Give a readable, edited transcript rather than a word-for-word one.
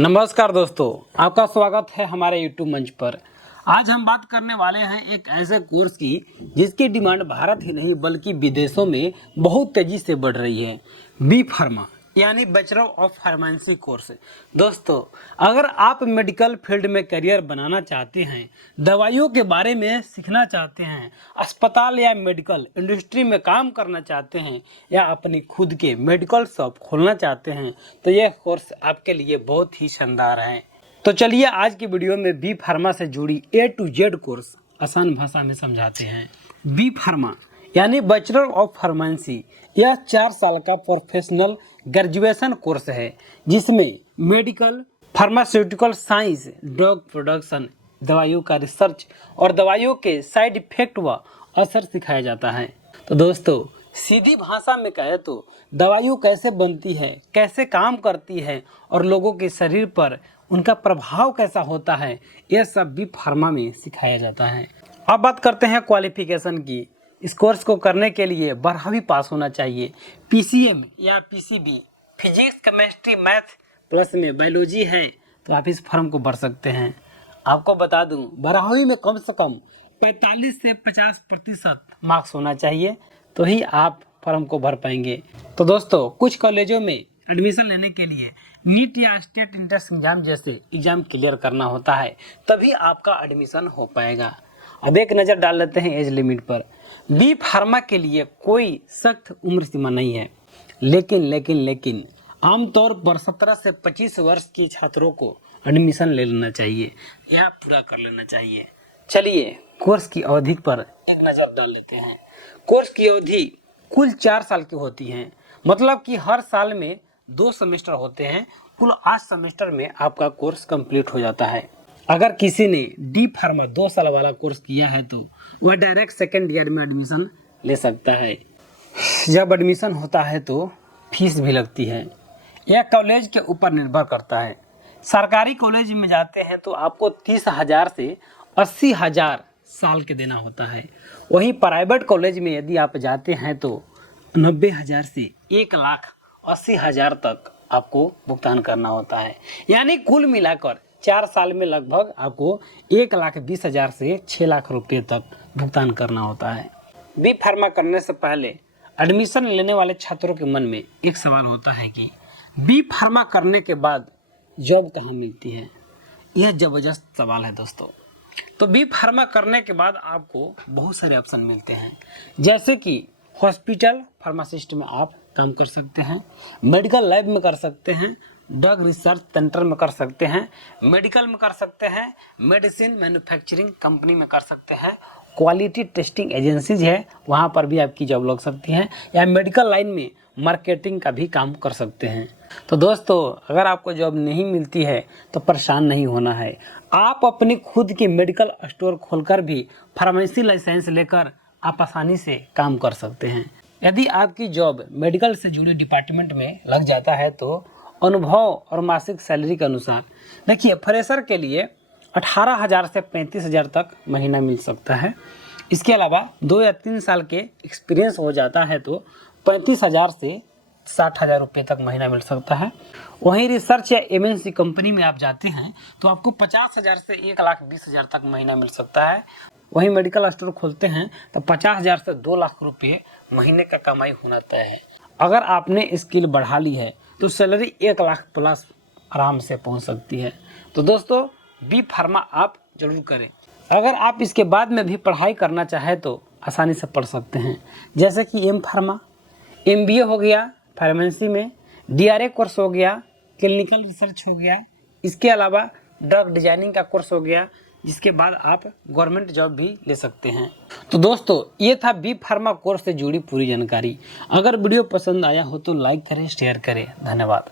नमस्कार दोस्तों, आपका स्वागत है हमारे यूट्यूब मंच पर। आज हम बात करने वाले हैं एक ऐसे कोर्स की जिसकी डिमांड भारत ही नहीं बल्कि विदेशों में बहुत तेजी से बढ़ रही है। बी फार्मा यानी बैचलर ऑफ फार्मेसी कोर्स। दोस्तों, अगर आप मेडिकल फील्ड में करियर बनाना चाहते हैं, दवाइयों के बारे में सीखना चाहते हैं, अस्पताल या मेडिकल इंडस्ट्री में काम करना चाहते हैं या अपनी खुद के मेडिकल शॉप खोलना चाहते हैं, तो यह कोर्स आपके लिए बहुत ही शानदार है। तो चलिए आज की वीडियो में बी फार्मा से जुड़ी A to Z कोर्स आसान भाषा में समझाते हैं। बी फार्मा यानी बैचलर ऑफ फार्मेसी यह 4 साल का प्रोफेशनल ग्रेजुएशन कोर्स है जिसमें medical, pharmaceutical science, drug production, दवाइयों का रिसर्च और दवाइयों के साइड इफेक्ट व असर सिखाया जाता है। तो दोस्तों, सीधी भाषा में कहे तो दवाइयाँ कैसे बनती है, कैसे काम करती है और लोगों के शरीर पर उनका प्रभाव कैसा होता है, यह सब बी फार्मा में सिखाया जाता है। अब बात करते हैं क्वालिफिकेशन की। इस कोर्स को करने के लिए 12वीं पास होना चाहिए। PCM या PCB physics, chemistry, math plus में बायोलॉजी है तो आप इस फॉर्म को भर सकते हैं। आपको बता दूं, 12वीं में कम से कम 45 से 50% मार्क्स होना चाहिए तो ही आप फॉर्म को भर पाएंगे। तो दोस्तों, कुछ कॉलेजों में एडमिशन लेने के लिए नीट या स्टेट एंट्रेंस एग्जाम जैसे एग्जाम क्लियर करना होता है, तभी आपका एडमिशन हो पाएगा। अब एक नज़र डाल लेते हैं एज लिमिट पर। बी फार्मा के लिए कोई सख्त उम्र सीमा नहीं है, लेकिन आमतौर पर 17 से 25 वर्ष के छात्रों को एडमिशन ले लेना चाहिए या पूरा कर लेना चाहिए। चलिए कोर्स की अवधि पर एक नज़र डाल लेते हैं। कोर्स की अवधि कुल 4 साल की होती है, मतलब कि हर साल में 2 सेमेस्टर होते हैं। कुल 8 सेमेस्टर में आपका कोर्स कंप्लीट हो जाता है। अगर किसी ने डी फार्मा 2 साल वाला कोर्स किया है तो वह डायरेक्ट सेकेंड ईयर में एडमिशन ले सकता है। जब एडमिशन होता है तो फीस भी लगती है। यह कॉलेज के ऊपर निर्भर करता है। सरकारी कॉलेज में जाते हैं तो आपको 30,000 से 80,000 साल के देना होता है। वहीं प्राइवेट कॉलेज में यदि आप जाते हैं तो 90,000 से 1,80,000 तक आपको भुगतान करना होता है। यानी कुल मिलाकर 4 साल में लगभग आपको 1,20,000 से 6 लाख रुपये तक भुगतान करना होता है। बी फार्मा करने से पहले एडमिशन लेने वाले छात्रों के मन में एक सवाल होता है कि बी फार्मा करने के बाद जॉब कहाँ मिलती है। यह ज़बरदस्त सवाल है दोस्तों। तो बी फार्मा करने के बाद आपको बहुत सारे ऑप्शन मिलते हैं, जैसे कि हॉस्पिटल फार्मासिस्ट में आप काम कर सकते हैं, मेडिकल लैब में कर सकते हैं, ड्रग रिसर्च सेंटर में कर सकते हैं, मेडिकल में कर सकते हैं, मेडिसिन मैन्युफैक्चरिंग कंपनी में कर सकते हैं, क्वालिटी टेस्टिंग एजेंसीज है वहाँ पर भी आपकी जॉब लग सकती है, या मेडिकल लाइन में मार्केटिंग का भी काम कर सकते हैं। तो दोस्तों, अगर आपको जॉब नहीं मिलती है तो परेशान नहीं होना है। आप अपनी खुद की मेडिकल स्टोर खोलकर भी फार्मेसी लाइसेंस लेकर आप आसानी से काम कर सकते हैं। यदि आपकी जॉब मेडिकल से जुड़े डिपार्टमेंट में लग जाता है तो अनुभव और मासिक सैलरी के अनुसार देखिए, फ्रेशर के लिए 18,000 से 35,000 तक महीना मिल सकता है। इसके अलावा 2 या 3 साल के एक्सपीरियंस हो जाता है तो 35,000 से 60,000 रुपये तक महीना मिल सकता है। वहीं रिसर्च या MNC कंपनी में आप जाते हैं तो आपको 50,000 से 1,20,000 तक महीना मिल सकता है। वहीं मेडिकल स्टोर खोलते हैं तो 50,000 से 2 लाख रुपये महीने का कमाई होना तय है। अगर आपने स्किल बढ़ा ली है तो सैलरी 1 लाख प्लस आराम से पहुंच सकती है। तो दोस्तों, बी फार्मा आप जरूर करें। अगर आप इसके बाद में भी पढ़ाई करना चाहें तो आसानी से पढ़ सकते हैं, जैसे कि एम फार्मा, MBA हो गया फार्मेसी में, DRA कोर्स हो गया, क्लिनिकल रिसर्च हो गया, इसके अलावा ड्रग डिजाइनिंग का कोर्स हो गया, जिसके बाद आप गवर्नमेंट जॉब भी ले सकते हैं। तो दोस्तों, ये था बी फार्मा कोर्स से जुड़ी पूरी जानकारी। अगर वीडियो पसंद आया हो तो लाइक करें, शेयर करें। धन्यवाद।